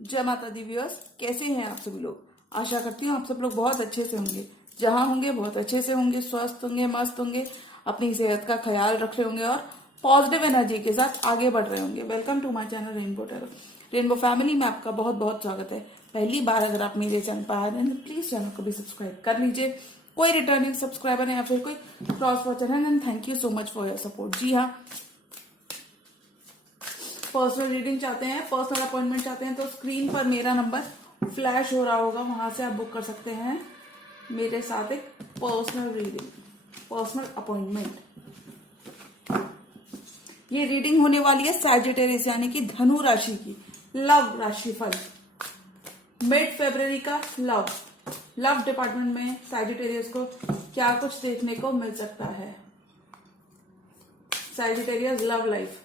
जय माता the viewers, कैसे हैं आप सभी लोग। आशा करती हूँ आप सब लोग बहुत अच्छे से होंगे, जहां होंगे बहुत अच्छे से होंगे, स्वस्थ होंगे, मस्त होंगे, अपनी सेहत का ख्याल रख रहे होंगे और पॉजिटिव एनर्जी के साथ आगे बढ़ रहे होंगे। Welcome to my channel rainbow tarot. Rainbow family में आपका बहुत बहुत स्वागत है। पहली बार अगर आप मेरे चैनल पर आ रहे हैं तो प्लीज चैनल को भी सब्सक्राइब कर लीजिए। कोई रिटर्निंग सब्सक्राइबर है या फिर कोई क्रॉस वॉचर है, and thank you so much for your support. जी हाँ, पर्सनल रीडिंग चाहते हैं, पर्सनल अपॉइंटमेंट चाहते हैं तो स्क्रीन पर मेरा नंबर फ्लैश हो रहा होगा, वहां से आप बुक कर सकते हैं मेरे साथ एक पर्सनल रीडिंग, पर्सनल अपॉइंटमेंट। ये रीडिंग होने वाली है सैजिटेरियस यानी कि धनु राशि की लव राशि फल। मिड फरवरी का लव डिपार्टमेंट में सैजिटेरियस को क्या कुछ देखने को मिल सकता है। Sagittarius love life,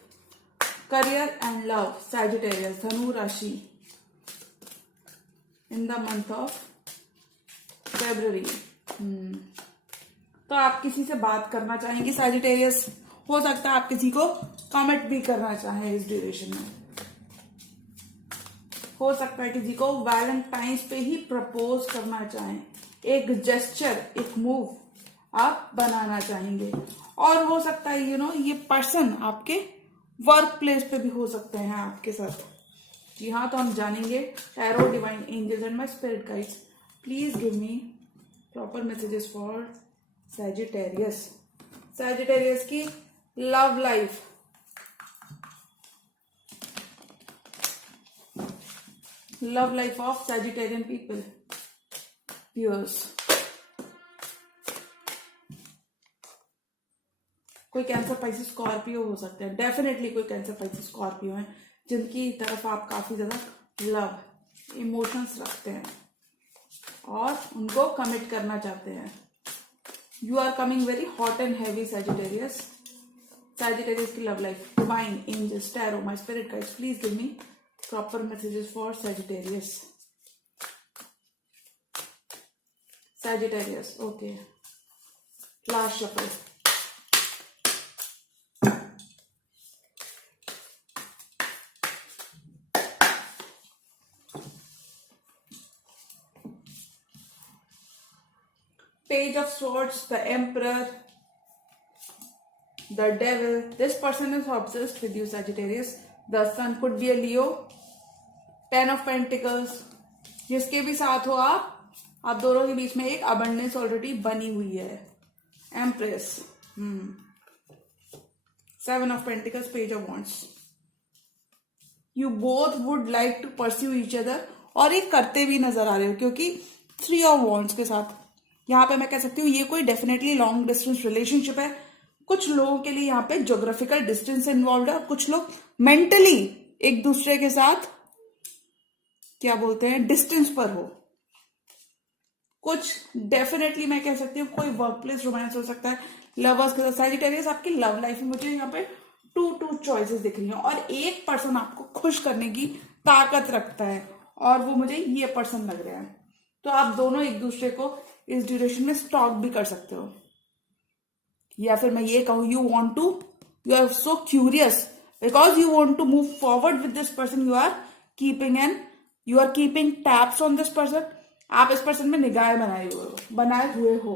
career and love, Sagittarius धनु राशि in the month of February. तो आप किसी से बात करना चाहेंगे सैजिटेरियस, हो सकता है आप किसी को कमिट भी करना चाहें इस ड्यूरेशन में। हो सकता है किसी को वैलेंटाइंस पे ही प्रपोज करना चाहें, एक जेस्चर, एक मूव आप बनाना चाहेंगे। और हो सकता है ये पर्सन आपके वर्क प्लेस पे भी हो सकते हैं आपके साथ। जी हाँ, तो हम जानेंगे tarot divine angels and my spirit guides, please give me proper messages for Sagittarius. Sagittarius की love life, love life of Sagittarian people viewers. कोई कैंसर पाइसेस स्कॉर्पियो हो सकते हैं, डेफिनेटली कोई कैंसर पाइसेस स्कॉर्पियो हैं जिनकी तरफ आप काफी ज्यादा लव इमोशंस रखते हैं और उनको कमिट करना चाहते हैं। You are coming very hot and heavy Sagittarius. Sagittarius की love life, divine angels, tarot, my spirit guides, please give me proper messages for Sagittarius. Sagittarius, okay, last shuffle. Page of Swords, the Emperor, the Devil. This person is obsessed with you, Sagittarius. The Sun could be a Leo. Ten of Pentacles. जिसके भी साथ हो आप दोनों के बीच में एक abundance already बनी हुई है। Empress. Seven of Pentacles, Page of Wands. You both would like to pursue each other, और ये करते भी नजर आ रहे हो क्योंकि Three of Wands के साथ यहाँ पे मैं कह सकती हूँ ये कोई डेफिनेटली लॉन्ग डिस्टेंस रिलेशनशिप है। कुछ लोगों के लिए यहाँ पे ज्योग्राफिकल डिस्टेंस इन्वॉल्व है और कुछ लोग मेंटली एक दूसरे के साथ क्या बोलते हैं डिस्टेंस पर हो। कुछ डेफिनेटली मैं कह सकती हूँ कोई वर्क प्लेस रोमांस हो सकता है लवर्स के साथ। सैजिटेरियस आपकी लव लाइफ में मुझे यहाँ पे टू चॉइसेस दिख रही हैं और एक पर्सन आपको खुश करने की ताकत रखता है और वो मुझे ये पर्सन लग रहा है। तो आप दोनों एक दूसरे को इस ड्यूरेशन में स्टॉक भी कर सकते हो, या फिर मैं ये कहूं you are so curious because you want to move forward with this person. You are keeping tabs on this person. आप इस पर्सन में निगाहें बनाए हुए हो।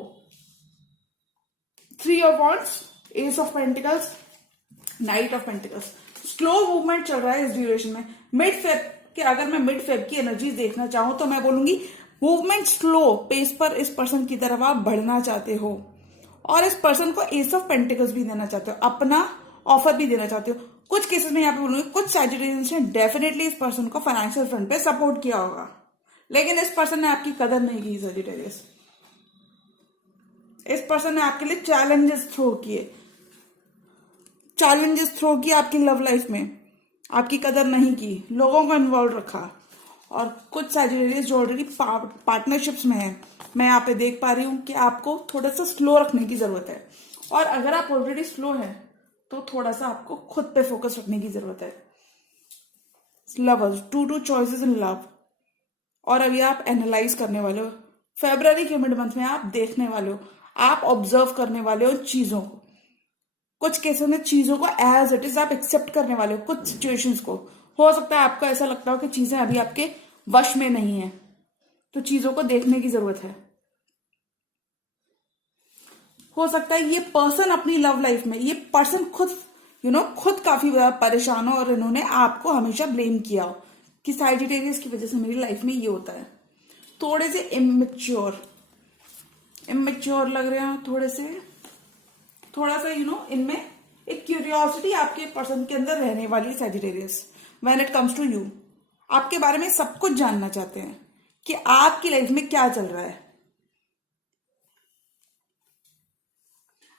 Three of wands, ace of pentacles, knight of pentacles. Slow movement चल रहा है इस ड्यूरेशन में। मिड फेब के अगर मैं मिड फेब की एनर्जी देखना चाहूं तो मैं बोलूंगी मूवमेंट स्लो पेस पर इस पर्सन की तरफ आप बढ़ना चाहते हो और इस पर्सन को एस ऑफ पेंटिकल्स भी देना चाहते हो, अपना ऑफर भी देना चाहते हो। कुछ केसेस में यहाँ पे बोलूंगी कुछ सैजिटेरियंस ने डेफिनेटली इस पर्सन को फाइनेंशियल फ्रंट पे सपोर्ट किया होगा, लेकिन इस पर्सन ने आपकी कदर नहीं की। सैजिटेरियस, इस पर्सन ने आपके लिए चैलेंजेस थ्रो किए आपकी लव लाइफ में, आपकी कदर नहीं की, लोगों को इन्वॉल्व रखा। और कुछ सैजिटेरियस जो ऑलरेडी पार्टनरशिप्स में है, मैं यहाँ पे देख पा रही हूँ कि आपको थोड़ा सा स्लो रखने की जरूरत है। और अगर आप ऑलरेडी स्लो हैं तो थोड़ा सा आपको खुद पे फोकस रखने की जरूरत है। Lovers, two choices in love. और अभी आप एनालाइज करने वाले हो, फेब्रुअरी के मिड मंथ में आप देखने वाले हो, आप ऑब्जर्व करने वाले हो चीजों को। कुछ केसों में चीजों को एज इट इज आप एक्सेप्ट करने वाले हो, कुछ सिचुएशंस को। हो सकता है आपको ऐसा लगता हो कि चीजें अभी आपके वश में नहीं है, तो चीजों को देखने की जरूरत है। हो सकता है ये पर्सन अपनी लव लाइफ में, ये पर्सन खुद खुद काफी ज्यादा परेशान हो और इन्होंने आपको हमेशा ब्लेम किया हो कि सैजिटेरियस की वजह से मेरी लाइफ में ये होता है। थोड़े से इमेच्योर लग रहे हैं थोड़े से, थोड़ा सा इनमें एक क्यूरियोसिटी आपके पर्सन के अंदर रहने वाली Sagittarius. When it comes to you, आपके बारे में सब कुछ जानना चाहते हैं कि आपकी लाइफ में क्या चल रहा है।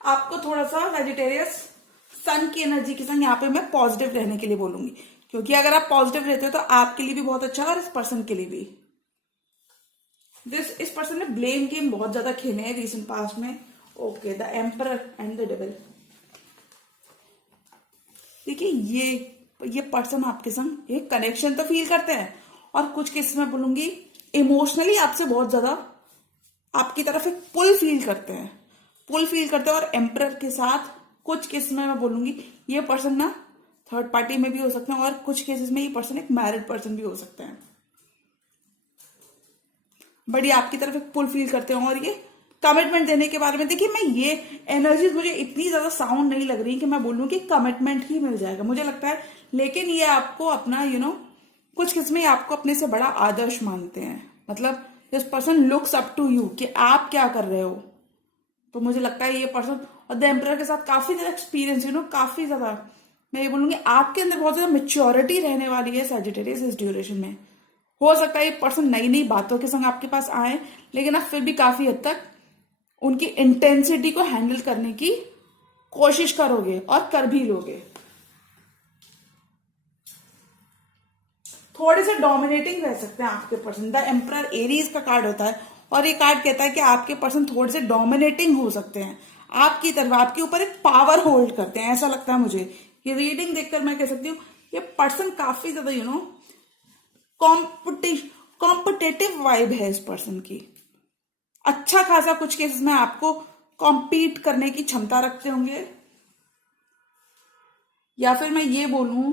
आपको थोड़ा सा सैजिटेरियस सन की एनर्जी के संग यहाँ पे मैं पॉजिटिव रहने के लिए बोलूंगी, क्योंकि अगर आप पॉजिटिव रहते हो तो आपके लिए भी बहुत अच्छा है और इस पर्सन के लिए भी। इस पर्सन ने ब्लेम गेम बहुत ज्यादा खेले हैं रिसेंट पास्ट में। Okay, the emperor and the devil. देखिए ये पर्सन आपके संग एक कनेक्शन तो फील करते हैं, और कुछ केस में बोलूंगी इमोशनली आपसे बहुत ज्यादा आपकी तरफ एक पुल फील करते हैं, और एम्परर के साथ कुछ केसेस में मैं बोलूंगी ये पर्सन ना थर्ड पार्टी में भी हो सकते हैं, और कुछ केसेस में ये पर्सन एक मैरिड पर्सन भी हो सकते हैं। बड़ी आपकी तरफ एक पुल फील करते हैं, और ये कमिटमेंट देने के बारे में देखिए, मैं ये एनर्जीज मुझे इतनी ज्यादा साउंड नहीं लग रही कि मैं बोलूं कि कमिटमेंट ही मिल जाएगा, मुझे लगता है। लेकिन ये आपको अपना कुछ किस्में आपको अपने से बड़ा आदर्श मानते हैं, मतलब this person looks up to you कि आप क्या कर रहे हो। तो मुझे लगता है ये पर्सन और द एम्परर के साथ काफी ज्यादा एक्सपीरियंस काफी ज्यादा, मैं ये बोलूंगी आपके अंदर बहुत ज्यादा मेच्योरिटी रहने वाली है सैजिटेरियस इस ड्यूरेशन में। हो सकता है ये पर्सन नई नई बातों के संग आपके पास आए, लेकिन आप फिर भी काफी हद तक उनकी इंटेंसिटी को हैंडल करने की कोशिश करोगे और कर भी लोगे। थोड़े से डोमिनेटिंग रह सकते हैं आपके पर्सन। द एम्परर एरीज का कार्ड होता है, और ये कार्ड कहता है कि आपके पर्सन थोड़े से डोमिनेटिंग हो सकते हैं आपकी तरफ, आपके ऊपर एक पावर होल्ड करते हैं, ऐसा लगता है मुझे। ये रीडिंग देखकर मैं कह सकती हूँ ये पर्सन काफी ज्यादा कॉम्पिटेटिव वाइब है इस पर्सन की। अच्छा खासा कुछ केसेस में आपको कॉम्पीट करने की क्षमता रखते होंगे, या फिर मैं ये बोलूं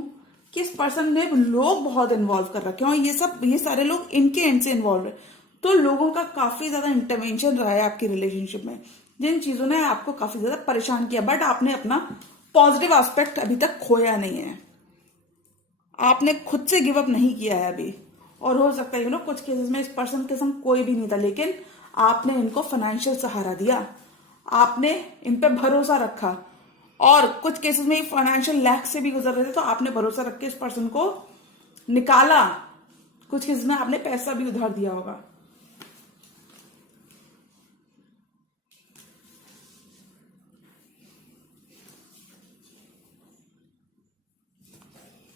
कि इस पर्सन में लोग बहुत इन्वॉल्व कर रखे हैं, और ये सारे लोग इनके एंड से इन्वॉल्व है। तो लोगों का काफी ज्यादा इंटरवेंशन रहा है आपकी रिलेशनशिप में, जिन चीजों ने आपको काफी ज्यादा परेशान किया, बट आपने अपना पॉजिटिव एस्पेक्ट अभी तक खोया नहीं है, आपने खुद से गिव अप नहीं किया है अभी। और हो सकता है कुछ केसेस में इस पर्सन के संग कोई भी नहीं था, लेकिन आपने इनको फाइनेंशियल सहारा दिया, आपने इन पे भरोसा रखा, और कुछ केसेस में फाइनेंशियल लैक से भी गुजर रहे थे, तो आपने भरोसा रख के इस पर्सन को निकाला। कुछ केसेस में आपने पैसा भी उधार दिया होगा।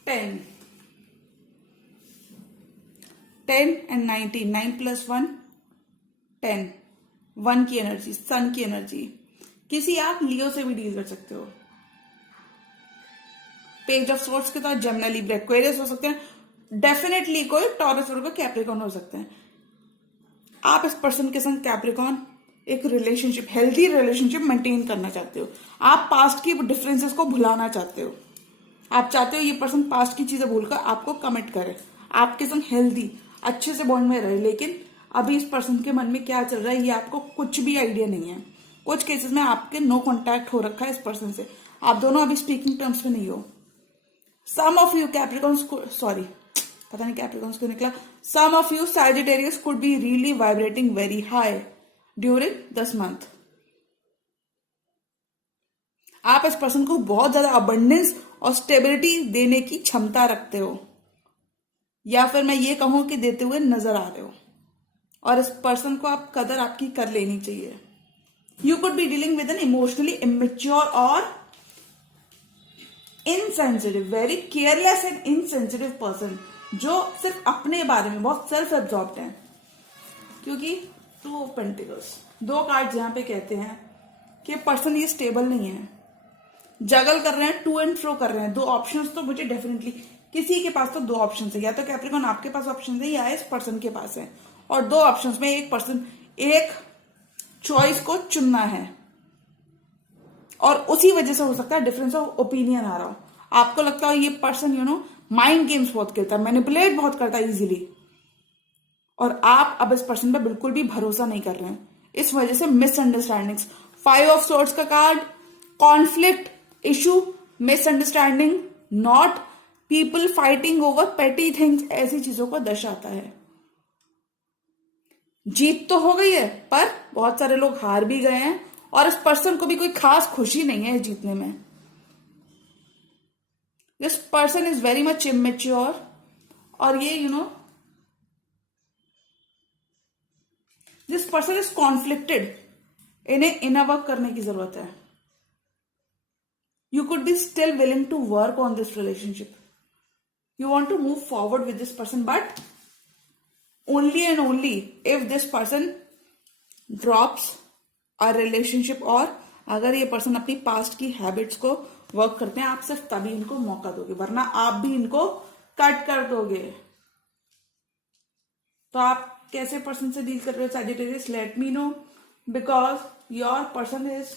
टेन एंड 19, 9 + 1 10, 1 की एनर्जी, सन की एनर्जी। किसी आप लियो से भी डील कर सकते हो। पेज ऑफ सोर्ड्स के साथ जेमिनी, लिब्रा, एक्वेरियस हो सकते हैं, डेफिनेटली कोई टॉरस और कैप्रिकॉर्न हो सकते हैं। आप इस पर्सन के संग कैप्रिकॉर्न एक रिलेशनशिप, हेल्थी रिलेशनशिप मेंटेन करना चाहते हो। आप पास्ट की डिफरेंसेस को भुलाना चाहते हो। आप चाहते हो ये पर्सन पास्ट की चीजें भूलकर आपको कमिट करे, आपके संग हेल्दी अच्छे से बॉन्ड में रहे। लेकिन अभी इस पर्सन के मन में क्या चल रहा है ये आपको कुछ भी आइडिया नहीं है। कुछ केसेस में आपके नो कांटेक्ट हो रखा है इस पर्सन से, आप दोनों अभी स्पीकिंग टर्म्स में नहीं हो। सम ऑफ यू कैप्रिकॉर्न्स को, सॉरी पता नहीं कैप्रिकॉर्न्स को निकला, some of you Sagittarius could be really vibrating very high during this month. आप इस पर्सन को बहुत ज्यादा अबंडेंस और स्टेबिलिटी देने की क्षमता रखते हो, या फिर मैं ये कहूं कि देते हुए नजर आ रहे हो, और इस पर्सन को आप कदर आपकी कर लेनी चाहिए। You could be dealing with an emotionally immature और insensitive, very careless and insensitive person, जो सिर्फ अपने बारे में बहुत सेल्फ एब्जॉर्ब्ड है। क्योंकि 2 ऑफ पेंटिकल्स, 2 कार्ड यहां पे कहते हैं कि पर्सन ये स्टेबल नहीं है, जगल कर रहे हैं, टू एंड फ्रो कर रहे हैं। 2 ऑप्शंस तो मुझे डेफिनेटली, किसी के पास तो 2 ऑप्शन है, या तो कैप्रिकॉर्न आपके पास ऑप्शन है या इस पर्सन के पास है, और 2 ऑप्शंस में एक पर्सन एक चॉइस को चुनना है, और उसी वजह से हो सकता है डिफरेंस ऑफ ओपिनियन आ रहा हो। आपको लगता हो ये पर्सन माइंड गेम्स बहुत खेलता है, मैनिपुलेट बहुत करता है इजीली, और आप अब इस पर्सन पे बिल्कुल भी भरोसा नहीं कर रहे हैं। इस वजह से मिसअंडरस्टैंडिंग्स, 5 ऑफ सोर्ड्स का card, conflict, issue, misunderstanding, not, people fighting over petty things, ऐसी चीजों को दर्शाता है। जीत तो हो गई है पर बहुत सारे लोग हार भी गए हैं, और इस पर्सन को भी कोई खास खुशी नहीं है जीतने में। This person is very much immature, और ये दिस पर्सन इज कॉन्फ्लिक्टेड, इन्हें इनर वर्क करने की जरूरत है। You could be still willing to work on this relationship, you want to move forward with this person, but only and only if this person drops a relationship, और अगर ये person अपनी past की habits को work करते हैं, आप सिर्फ तभी इनको मौका दोगे, वरना आप भी इनको कट कर दोगे। तो आप कैसे पर्सन से डील कर रहे हो Sagittarius, let me know, because your person is,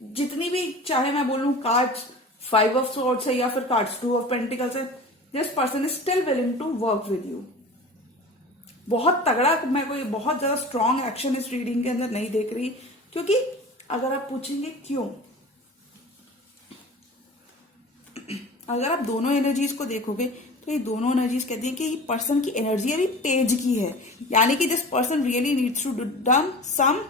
जितनी भी चाहे मैं बोलूं कार्ड्स 5 ऑफ सोर्ड्स है या फिर कार्ड्स 2 ऑफ पेंटिकल्स है, this person is still willing to work with you. बहुत तगड़ा, मैं कोई बहुत ज्यादा स्ट्रॉन्ग एक्शन इस रीडिंग के अंदर नहीं देख रही, क्योंकि अगर आप पूछेंगे क्यों, अगर आप दोनों एनर्जीज को देखोगे तो ये दोनों एनर्जीज कहती हैं कि ये पर्सन की एनर्जी अभी पेज की है, यानी कि this person really needs to done some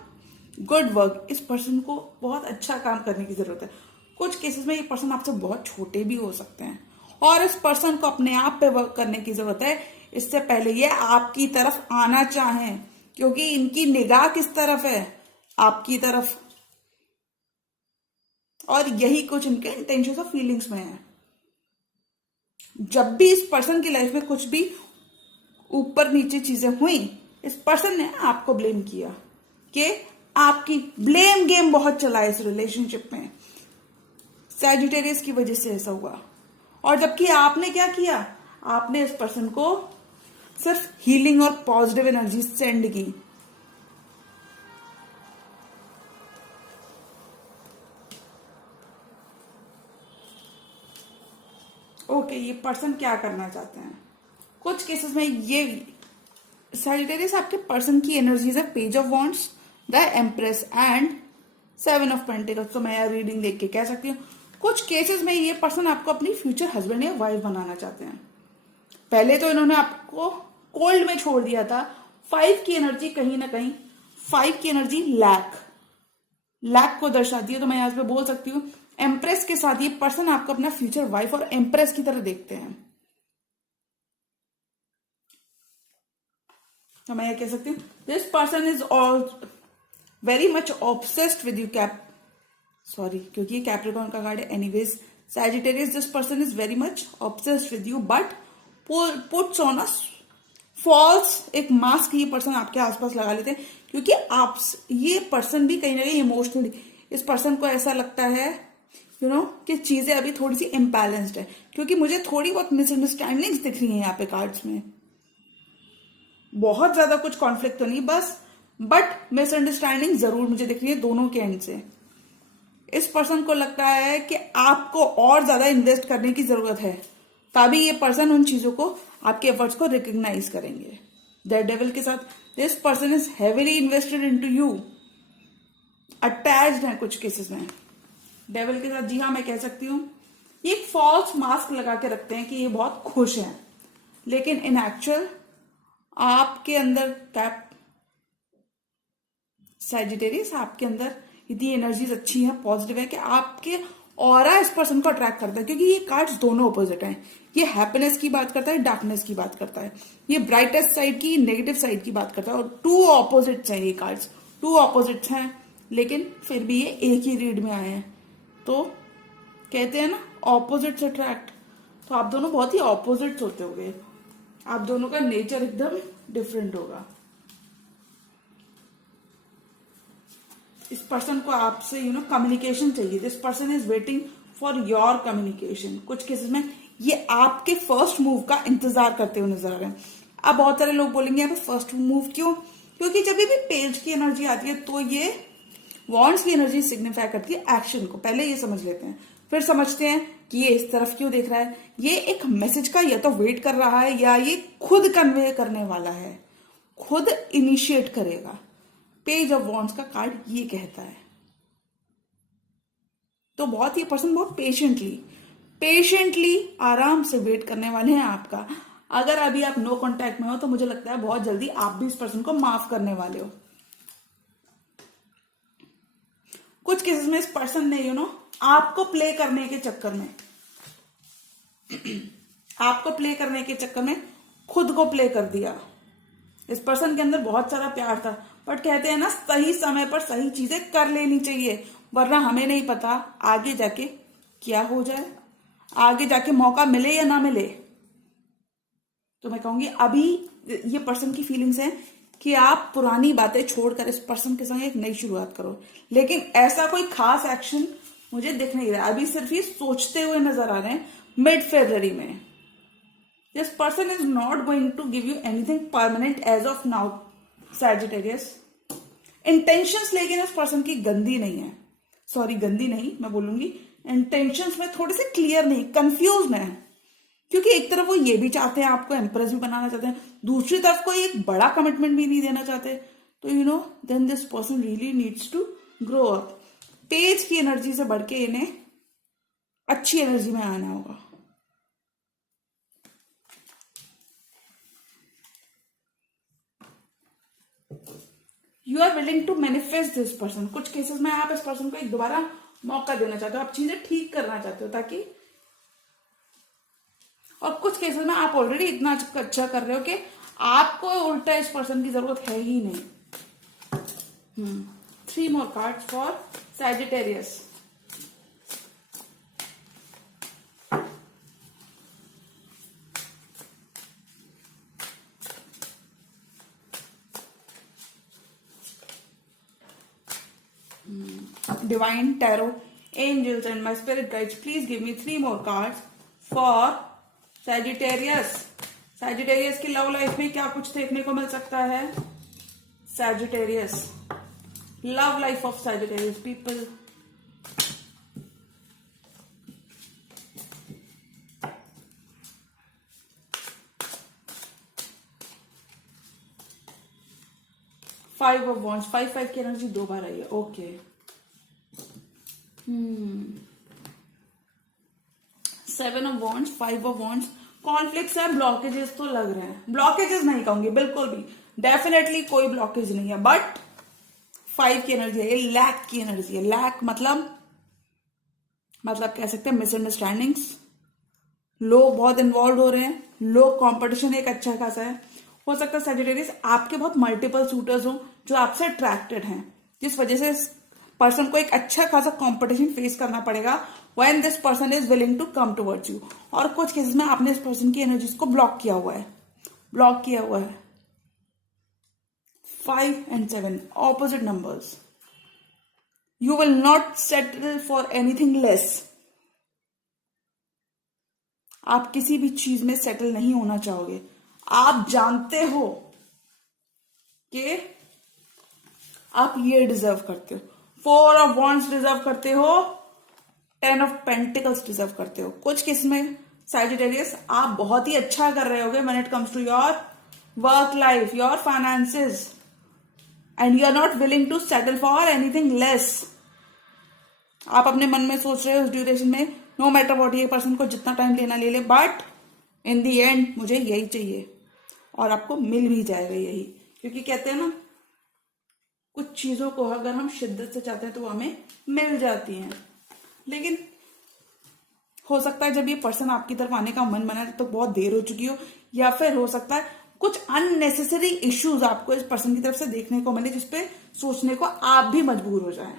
good work. इस पर्सन को बहुत अच्छा काम करने की जरूरत है। कुछ केसेस में ये पर्सन आपसे बहुत छोटे भी हो सकते हैं, और इस पर्सन को अपने आप पे वर्क करने की जरूरत है, इससे पहले ये आपकी तरफ आना चाहें, क्योंकि इनकी निगाह किस तरफ है, आपकी तरफ, और यही कुछ इनके इंटेंशंस और फीलिंग्स में है। जब भी इस पर्सन की लाइफ में कुछ भी ऊपर नीचे चीजें हुई, इस पर्सन ने आपको ब्लेम किया, कि आपकी ब्लेम गेम बहुत चला है इस रिलेशनशिप में, सैजिटेरियस की वजह से ऐसा हुआ। और जबकि आपने क्या किया, आपने इस पर्सन को सिर्फ हीलिंग और पॉजिटिव एनर्जी सेंड की। ओके, ये पर्सन क्या करना चाहते हैं। कुछ केसेस में ये सैजिटेरियस आपके पर्सन की एनर्जीज है, page of wands, the empress and 7 of pentacles. तो मैं रीडिंग देख के कह सकती हूँ कुछ केसेस में ये पर्सन आपको अपनी फ्यूचर हस्बैंड या वाइफ बनाना चाहते हैं। पहले तो इन्होंने आपको कोल्ड में छोड़ दिया था। 5 की एनर्जी कहीं ना कहीं, 5 की एनर्जी लैक को दर्शाती है। तो मैं यहां पे बोल सकती हूँ एम्प्रेस के साथ ये पर्सन आपको अपना फ्यूचर वाइफ और एम्प्रेस की तरह देखते हैं। तो मैं ये कह सकती हूँ this person is all very much obsessed with you क्योंकि ये कैप्रिकॉर्न का कार्ड है। Anyways Sagittarius, this person is very much obsessed with you but puts on a false, एक मास्क ये पर्सन आपके आसपास लगा लेते हैं, क्योंकि आप ये पर्सन भी कहीं ना कहीं इमोशनली, इस पर्सन को ऐसा लगता है कि चीजें अभी थोड़ी सी इम्बैलेंस्ड है, क्योंकि मुझे थोड़ी बहुत मिसअंडरस्टैंडिंग्स दिख रही हैं यहाँ पे कार्ड्स में। बहुत ज्यादा कुछ कॉन्फ्लिक्ट तो नहीं बस, बट मिसअंडरस्टैंडिंग जरूर मुझे दिख रही है दोनों के एंड से। इस पर्सन को लगता है कि आपको और ज्यादा इन्वेस्ट करने की जरूरत है, तभी ये पर्सन उन चीजों को, आपके एफर्ट्स को रिकॉग्नाइज करेंगे। द डेविल के साथ this person is heavily invested into you, attached है कुछ केसेस में डेविल के साथ। जी हाँ, मैं कह सकती हूँ ये एक फॉल्स मास्क लगा के रखते हैं कि ये बहुत खुश हैं, लेकिन इन एक्चुअल आपके अंदर सैजिटेरियस, आपके अंदर इतनी एनर्जीज अच्छी है, पॉजिटिव है कि आपके ऑरा इस पर्सन को अट्रैक्ट करता है, क्योंकि ये कार्ड्स दोनों ऑपोजिट हैं। ये हैप्पीनेस की बात करता है, डार्कनेस की बात करता है, ये ब्राइटेस्ट साइड की, नेगेटिव साइड की बात करता है, और 2 ऑपोजिट्स हैं ये कार्ड्स, 2 ऑपोजिट्स हैं, लेकिन फिर भी ये एक ही रीड में आए हैं। तो कहते हैं ना ऑपोजिट्स अट्रैक्ट, तो आप दोनों बहुत ही ऑपोजिट्स होते होंगे, आप दोनों का नेचर एकदम डिफरेंट होगा। इस पर्सन को आपसे कम्युनिकेशन चाहिए। This person is waiting for your communication. कुछ केसेस में ये आपके फर्स्ट मूव का इंतजार करते हुए नजर आ रहे हैं। अब बहुत सारे लोग बोलेंगे यहाँ पे फर्स्ट मूव क्यों, क्योंकि जब भी पेज की एनर्जी आती है तो ये वॉन्ड्स की एनर्जी सिग्निफाई करती है एक्शन को। पहले ये समझ लेते हैं, फिर समझते हैं कि ये इस तरफ क्यों देख रहा है, ये एक मैसेज का या तो वेट कर रहा है या ये खुद कन्वे करने वाला है, खुद इनिशिएट करेगा। पेज ऑफ वॉन्ड्स का कार्ड ये कहता है। तो बहुत ही पर्सन बहुत पेशेंटली आराम से वेट करने वाले हैं आपका। अगर अभी आप नो कांटेक्ट में हो तो मुझे लगता है बहुत जल्दी आप भी इस पर्सन को माफ करने वाले हो। कुछ केसेस में इस पर्सन ने आपको प्ले करने के चक्कर में खुद को प्ले कर दिया। इस पर्सन के अंदर बहुत सारा प्यार था, बट कहते हैं ना, सही समय पर सही चीजें कर लेनी चाहिए, वरना हमें नहीं पता आगे जाके क्या हो जाए, आगे जाके मौका मिले या ना मिले। तो मैं कहूंगी अभी ये पर्सन की फीलिंग्स है कि आप पुरानी बातें छोड़कर इस पर्सन के संग एक नई शुरुआत करो। लेकिन ऐसा कोई खास एक्शन मुझे दिख नहीं रहा, अभी सिर्फ ये सोचते हुए नजर आ रहे हैं मिड फरवरी में। This person is not going to give you anything permanent as of now Sagittarius. Intentions लेकिन इस पर्सन की गंदी नहीं, मैं बोलूंगी इंटेंशंस में थोड़े से क्लियर नहीं, कंफ्यूज है। क्योंकि एक तरफ वो ये भी चाहते हैं आपको एम्प्रेस भी बनाना चाहते हैं, दूसरी तरफ कोई एक बड़ा कमिटमेंट भी नहीं देना चाहते। तो then this person really needs to grow up. Page की एनर्जी से बढ़ के इन्हें अच्छी एनर्जी में आना होगा। You are willing to manifest this person. कुछ केसेस में आप इस पर्सन को एक दोबारा मौका देना चाहते हो, आप चीजें ठीक करना चाहते हो ताकि, और कुछ केसेस में आप ऑलरेडी इतना अच्छा कर रहे हो कि आपको उल्टा इस पर्सन की जरूरत है ही नहीं। 3 more cards for Sagittarius. Divine Tarot, angels and my spirit guides, please give me 3 more cards for Sagittarius. Sagittarius की लव लाइफ में क्या कुछ देखने को मिल सकता है? Sagittarius, love life of Sagittarius people. Five of wands, 5 की एनर्जी 2 बार आई है। Okay, 7 of wands, 5 of wands. Conflicts है, ब्लॉकेजेस तो लग रहे हैं। ब्लॉकेजेस नहीं कहूंगी बिल्कुल भी, डेफिनेटली कोई ब्लॉकेज नहीं है, बट 5 की एनर्जी है, ये लैक की एनर्जी है। लैक मतलब कह सकते हैं मिसअंडरस्टैंडिंग्स, लोग बहुत इन्वॉल्व हो रहे हैं, लोग कंपटीशन एक अच्छा खासा है। हो सकता है सैजिटेरियस आपके बहुत मल्टीपल सूटर्स हो जो आपसे अट्रैक्टेड हैं, जिस वजह से पर्सन को एक अच्छा खासा कंपटीशन फेस करना पड़ेगा when this person is willing to come towards you. और कुछ केसेस में आपने इस पर्सन की एनर्जीज को ब्लॉक किया हुआ है। 5 and 7 opposite numbers. You will not settle for anything less. आप किसी भी चीज में सेटल नहीं होना चाहोगे। आप जानते हो कि आप ये डिजर्व करते हो। 4 of Wands डिजर्व करते हो, 10 of Pentacles डिजर्व करते हो। कुछ केस में Sagittarius आप बहुत ही अच्छा कर रहे होगे when it comes to your work life, your finances, and you are not willing to settle for anything less. आप अपने मन में सोच रहे हो उस ड्यूरेशन में नो मैटर वॉट, ये पर्सन को जितना टाइम लेना ले ले, बट इन दी एंड मुझे यही चाहिए, और आपको मिल भी जाएगा यही। क्योंकि कहते हैं ना, कुछ चीजों को अगर हम शिद्दत से चाहते हैं तो वो हमें मिल जाती हैं। लेकिन हो सकता है जब ये पर्सन आपकी तरफ आने का मन बना तो बहुत देर हो चुकी हो, या फिर हो सकता है कुछ अननेसेसरी इश्यूज आपको इस पर्सन की तरफ से देखने को मिले जिसपे सोचने को आप भी मजबूर हो जाएं।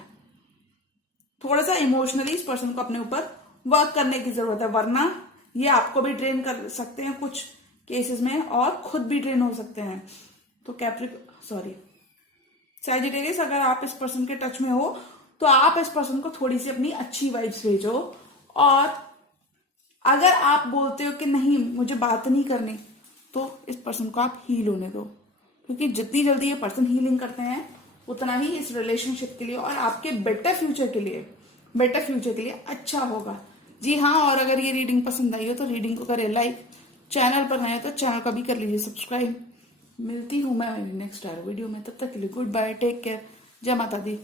थोड़ा सा इमोशनली इस पर्सन को अपने ऊपर वर्क करने की जरूरत है, वरना ये आपको भी ड्रेन कर सकते हैं कुछ केसेस में, और खुद भी ड्रेन हो सकते हैं। तो सैजिटेरियस, अगर आप इस पर्सन के टच में हो तो आप इस पर्सन को थोड़ी सी अपनी अच्छी वाइब्स भेजो, और अगर आप बोलते हो कि नहीं मुझे बात नहीं करनी, तो इस पर्सन को आप हील होने दो। क्योंकि जितनी जल्दी ये पर्सन हीलिंग करते हैं उतना ही इस रिलेशनशिप के लिए और आपके बेटर फ्यूचर के लिए अच्छा होगा। जी हाँ, और अगर ये रीडिंग पसंद आई हो तो रीडिंग को करें लाइक, चैनल पर नए हो तो चैनल का भी कर लीजिए सब्सक्राइब। मिलती हूँ मैं मेरी नेक्स्ट वीडियो में, तब तक के लिए गुड बाय, टेक केयर, जय माता दी।